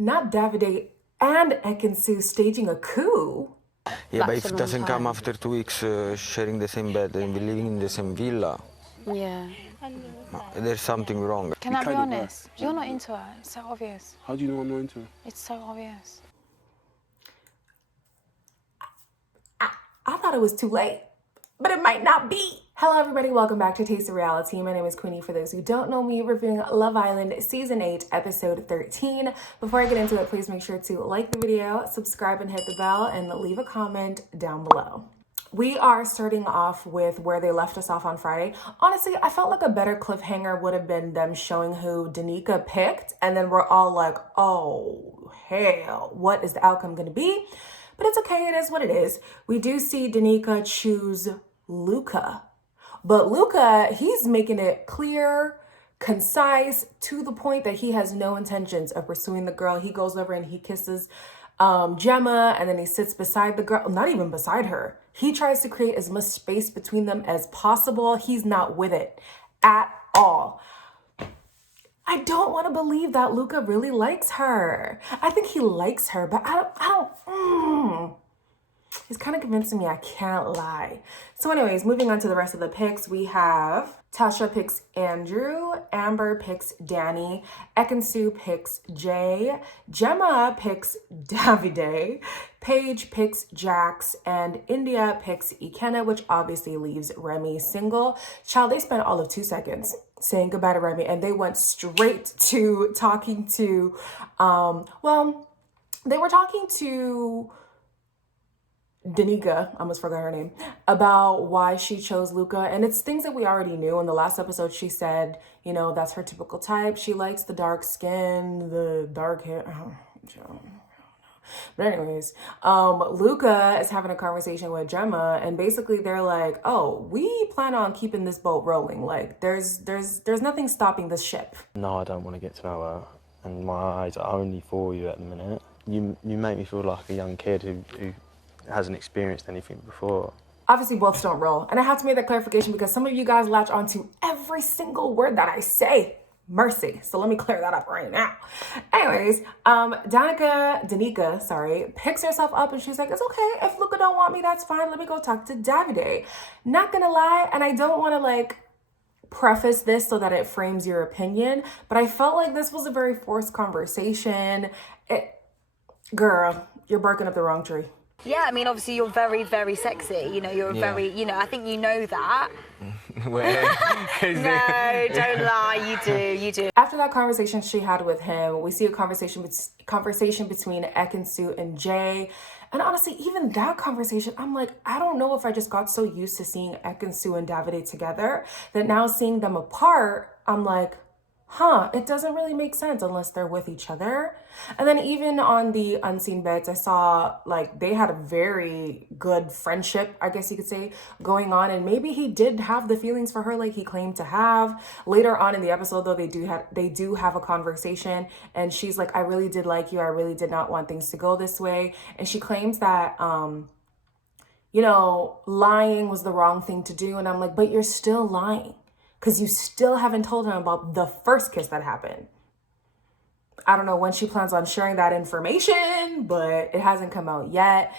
not Davide and Ekin-Su staging a coup. Yeah, but if it doesn't come after 2 weeks sharing the same bed and living in the same villa, Yeah. there's something wrong. Can I be honest? You're not into her. It's so obvious. How do you know I'm not into her? It's so obvious. I thought it was too late, but it might not be. Hello everybody, welcome back to Taste of Reality. My name is Queenie. For those who don't know me, reviewing Love Island Season 8, Episode 13. Before I get into it, please make sure to like the video, subscribe and hit the bell, and leave a comment down below. We are starting off with where they left us off on Friday. Honestly, I felt like a better cliffhanger would have been them showing who Danica picked, and then we're all like, oh, hell, what is the outcome going to be? But it's okay, it is what it is. We do see Danica choose Luca. But Luca, he's making it clear, concise, to the point that he has no intentions of pursuing the girl. He goes over and he kisses Gemma, and then he sits beside the girl, not even beside her. He tries to create as much space between them as possible. He's not with it at all. I don't want to believe that Luca really likes her. I think he likes her, but I don't. He's kind of convincing me, I can't lie. So anyways, moving on to the rest of the picks, we have Tasha picks Andrew, Amber picks Danny, Ekin-Su picks Jay, Gemma picks Davide, Paige picks Jax, and India picks Ikenna, which obviously leaves Remy single. Child, they spent all of 2 seconds saying goodbye to Remy, and they went straight to talking to, they were talking to Danica, I almost forgot her name, about why she chose Luca. And it's things that we already knew. In the last episode, she said, you know, that's her typical type. She likes the dark skin, the dark hair. But anyways, Luca is having a conversation with Gemma, and basically they're like, oh, we plan on keeping this boat rolling. Like there's nothing stopping this ship. No, I don't want to get to know her, and my eyes are only for you at the minute. You make me feel like a young kid who hasn't experienced anything before. Obviously, both don't roll. And I have to make that clarification because some of you guys latch onto every single word that I say. Mercy. So let me clear that up right now. Anyways, Danica, picks herself up and she's like, it's okay. If Luca don't want me, that's fine. Let me go talk to Davide. Not gonna lie, and I don't want to like preface this so that it frames your opinion, but I felt like this was a very forced conversation. Girl, you're barking up the wrong tree. Yeah, I mean, obviously you're very, very sexy. You know, you're very, you know, I think you know that. No, don't lie, you do. After that conversation she had with him, we see a conversation between Ekin-Su and Jay. And honestly, even that conversation, I'm like, I don't know if I just got so used to seeing Ekin-Su and Davide together that now seeing them apart, I'm like, it doesn't really make sense unless they're with each other. And then even on the unseen beds, I saw like they had a very good friendship, I guess you could say, going on. And maybe he did have the feelings for her like he claimed to have. Later on in the episode, though, they do have a conversation. And she's like, I really did like you. I really did not want things to go this way. And she claims that, you know, lying was the wrong thing to do. And I'm like, but you're still lying, because you still haven't told him about the first kiss that happened. I don't know when she plans on sharing that information, but it hasn't come out yet.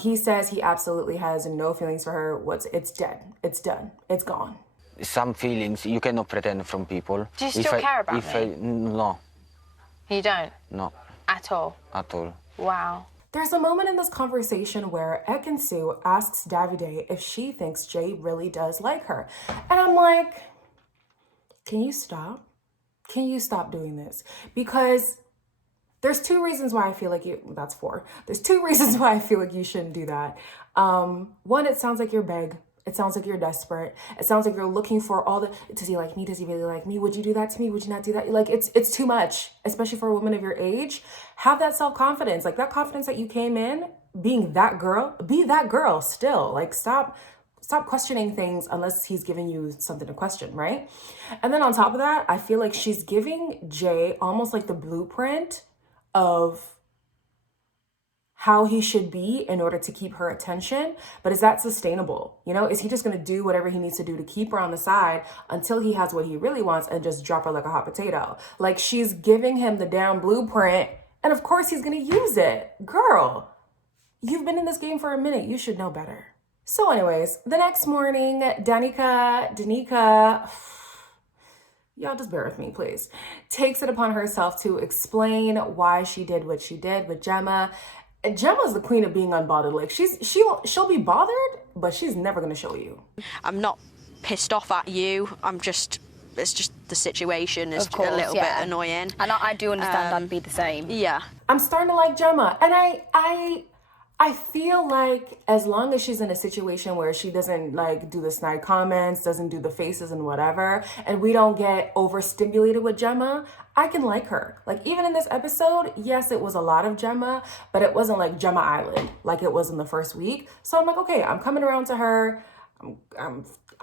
He says he absolutely has no feelings for her. It's dead. It's done. It's gone. Some feelings you cannot pretend from people. Do you still care about me? No. You don't? No. At all? At all. Wow. There's a moment in this conversation where Ekin-Su asks Davide if she thinks Jay really does like her. And I'm like, can you stop? Can you stop doing this? Because there's 2 reasons why I feel like that's 4. There's 2 reasons why I feel like you shouldn't do that. One, it sounds like you're beg. It sounds like you're desperate. It sounds like you're looking for does he like me? Does he really like me? Would you do that to me? Would you not do that? Like, it's too much, especially for a woman of your age. Have that self-confidence, like that confidence that you came in being that girl, be that girl still. Like, stop questioning things unless he's giving you something to question, right? And then on top of that, I feel like she's giving Jay almost like the blueprint of how he should be in order to keep her attention. But is that sustainable? You know, is he just going to do whatever he needs to do to keep her on the side until he has what he really wants and just drop her like a hot potato? Like, she's giving him the damn blueprint And of course he's gonna use it. Girl, you've been in this game for a minute. You should know better. So anyways, the next morning, Danica, y'all just bear with me, please, takes it upon herself to explain why she did what she did with Gemma. Gemma's the queen of being unbothered. Like she'll be bothered, but she's never gonna show you. I'm not pissed off at you. It's just the situation is a little bit annoying. And I do understand I'd be the same. Yeah. I'm starting to like Gemma, and I feel like as long as she's in a situation where she doesn't like do the snide comments, doesn't do the faces and whatever, and we don't get overstimulated with Gemma, I can like her. Like even in this episode, yes, it was a lot of Gemma, but it wasn't like Gemma Island like it was in the first week. So I'm like, okay, I'm coming around to her.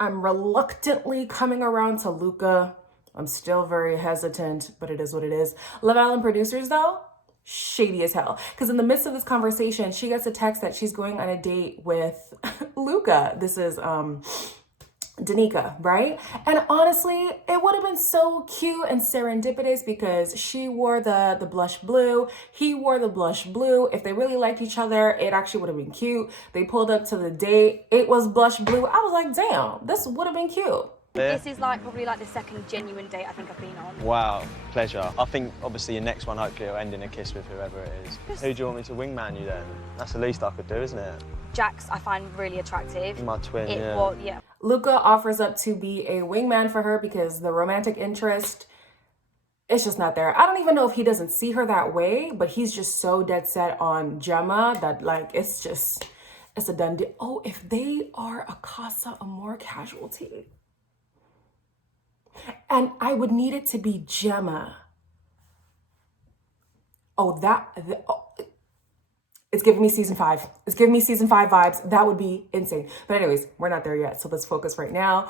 I'm reluctantly coming around to Luca. I'm still very hesitant, but it is what it is. Love Island producers though, shady as hell. Because in the midst of this conversation, she gets a text that she's going on a date with Luca. This is Danica, right? And honestly, it would have been so cute and serendipitous because she wore the blush blue, he wore the blush blue. If they really liked each other, it actually would have been cute. They pulled up to the date, it was blush blue. I was like, damn, this would have been cute. This is probably the second genuine date I think I've been on. Wow, pleasure. I think obviously your next one hopefully will end in a kiss with whoever it is. Who do you want me to wingman you then? That's the least I could do, isn't it? Jax I find really attractive. My twin, yeah. Well, yeah. Luca offers up to be a wingman for her because the romantic interest, it's just not there. I don't even know if he doesn't see her that way, but he's just so dead set on Gemma that like it's a done deal. Oh, if they are a Casa Amor casualty. And I would need it to be Gemma. It's giving me season 5. It's giving me season 5 vibes. That would be insane. But anyways, we're not there yet. So let's focus right now.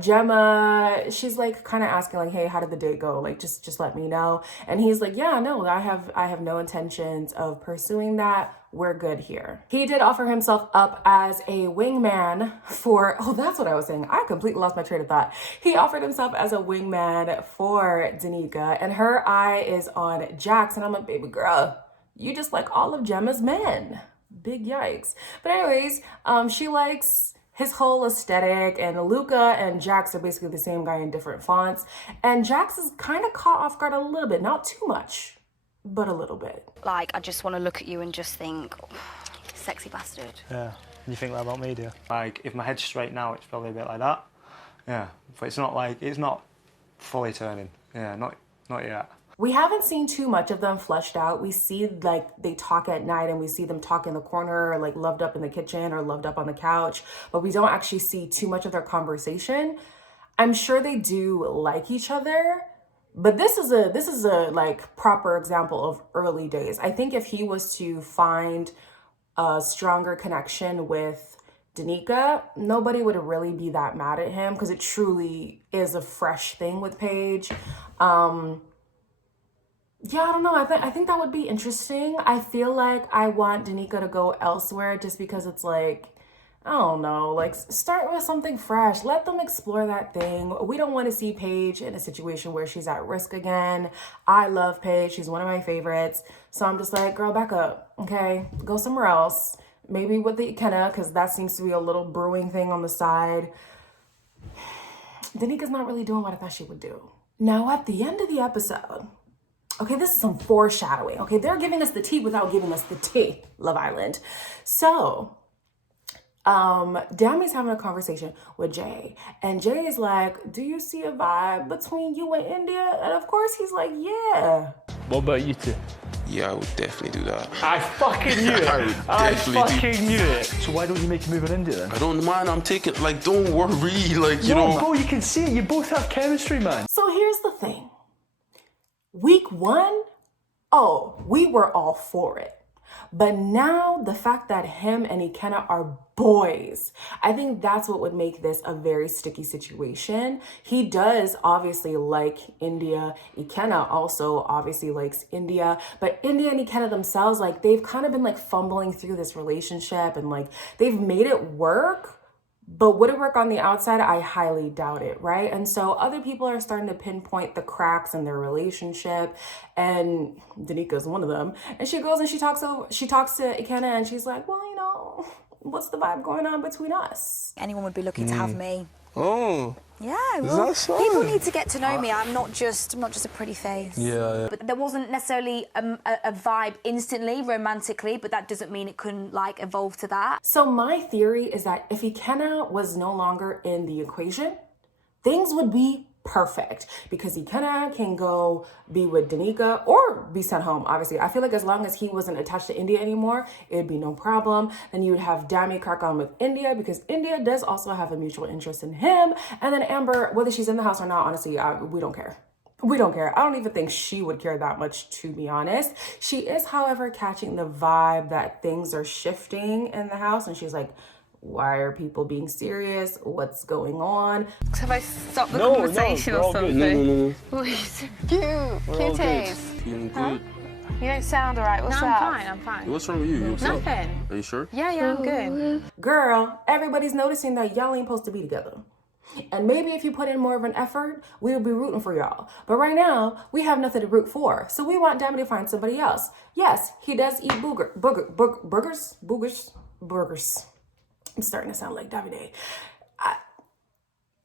Gemma, she's like kind of asking like, hey, how did the date go? Like, just let me know. And he's like, yeah, no, I have no intentions of pursuing that. We're good here. He did offer himself up as a wingman for, that's what I was saying. I completely lost my train of thought. He offered himself as a wingman for Danica, and her eye is on Jax. And I'm like, baby girl, you just like all of Gemma's men. Big yikes. But anyways, she likes his whole aesthetic, and Luca and Jax are basically the same guy in different fonts. And Jax is kind of caught off guard a little bit, not too much, but a little bit. I just want to look at you and just think, oh, sexy bastard. Yeah, you think that about me, do you? Like, if my head's straight now, it's probably a bit like that. Yeah, but it's not fully turning. Yeah, not yet. We haven't seen too much of them fleshed out. We see like they talk at night and we see them talk in the corner, or like loved up in the kitchen or loved up on the couch, but we don't actually see too much of their conversation. I'm sure they do like each other, but this is a like proper example of early days. I think if he was to find a stronger connection with Danica, nobody would really be that mad at him because it truly is a fresh thing with Paige. Yeah, I don't know. I think that would be interesting. I feel like I want Danica to go elsewhere just because it's like, I don't know, like start with something fresh. Let them explore that thing. We don't want to see Paige in a situation where she's at risk again. I love Paige. She's one of my favorites. So I'm just like, girl, back up. Okay, go somewhere else. Maybe with the Ikenna, because that seems to be a little brewing thing on the side. Danica's not really doing what I thought she would do. Now, at the end of the episode, okay, this is some foreshadowing. Okay, they're giving us the tea without giving us the tea, Love Island. So, Dami's having a conversation with Jay, and Jay is like, do you see a vibe between you and India? And of course he's like, yeah. What about you two? Yeah, I would definitely do that. I fucking knew it. I fucking knew it. So why don't you make a move on India then? I don't mind. I'm taking, like, don't worry, like, you know. Bro, you can see it. You both have chemistry, man. So here's the thing. Week 1, we were all for it. But now the fact that him and Ikenna are boys, I think that's what would make this a very sticky situation. He does obviously like India. Ikenna also obviously likes India. But India and Ikenna themselves, like they've kind of been like fumbling through this relationship and like they've made it work, But would it work on the outside? I highly doubt it, right? And so other people are starting to pinpoint the cracks in their relationship, and Danika's one of them. And she goes and she talks to Ikenna, and she's like, well, you know, what's the vibe going on between us? Anyone would be lucky to have me. Oh. Yeah, Is well, that so? people need to get to know me. I'm not just a pretty face. Yeah. But there wasn't necessarily a vibe instantly, romantically, but that doesn't mean it couldn't like evolve to that. So my theory is that if Ikenna was no longer in the equation, things would be perfect, because Ikenna can go be with Danica or be sent home. Obviously, I feel like as long as he wasn't attached to India anymore, it'd be no problem. Then you would have Dami crack on with India, because India does also have a mutual interest in him. And then Amber, whether she's in the house or not, honestly, we don't care. We don't care. I don't even think she would care that much, to be honest. She is, however, catching the vibe that things are shifting in the house, and she's like, why are people being serious? What's going on? Have I stopped the conversation or something? No. Cuties. Feeling good. You don't sound alright. What's No, up? I'm fine. What's wrong with you? What's up? Nothing. Are you sure? Yeah, I'm good. Girl, everybody's noticing that y'all ain't supposed to be together. And maybe if you put in more of an effort, we would be rooting for y'all. But right now, we have nothing to root for. So we want Dami to find somebody else. Yes, he does eat burgers. I'm starting to sound like Davide.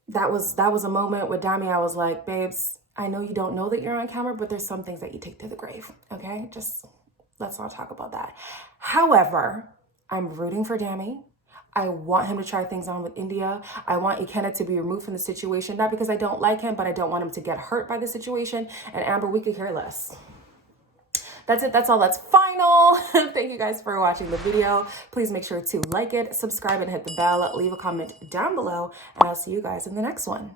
That was a moment with Dami. I was like, babes, I know you don't know that you're on camera, but there's some things that you take to the grave, okay? Just let's not talk about that. However, I'm rooting for Dami. I want him to try things on with India. I want Ikenna to be removed from the situation, not because I don't like him, but I don't want him to get hurt by the situation. And Amber, we could care less. That's it. That's all. That's final. Thank you guys for watching the video. Please make sure to like it, subscribe, and hit the bell. Leave a comment down below, and I'll see you guys in the next one.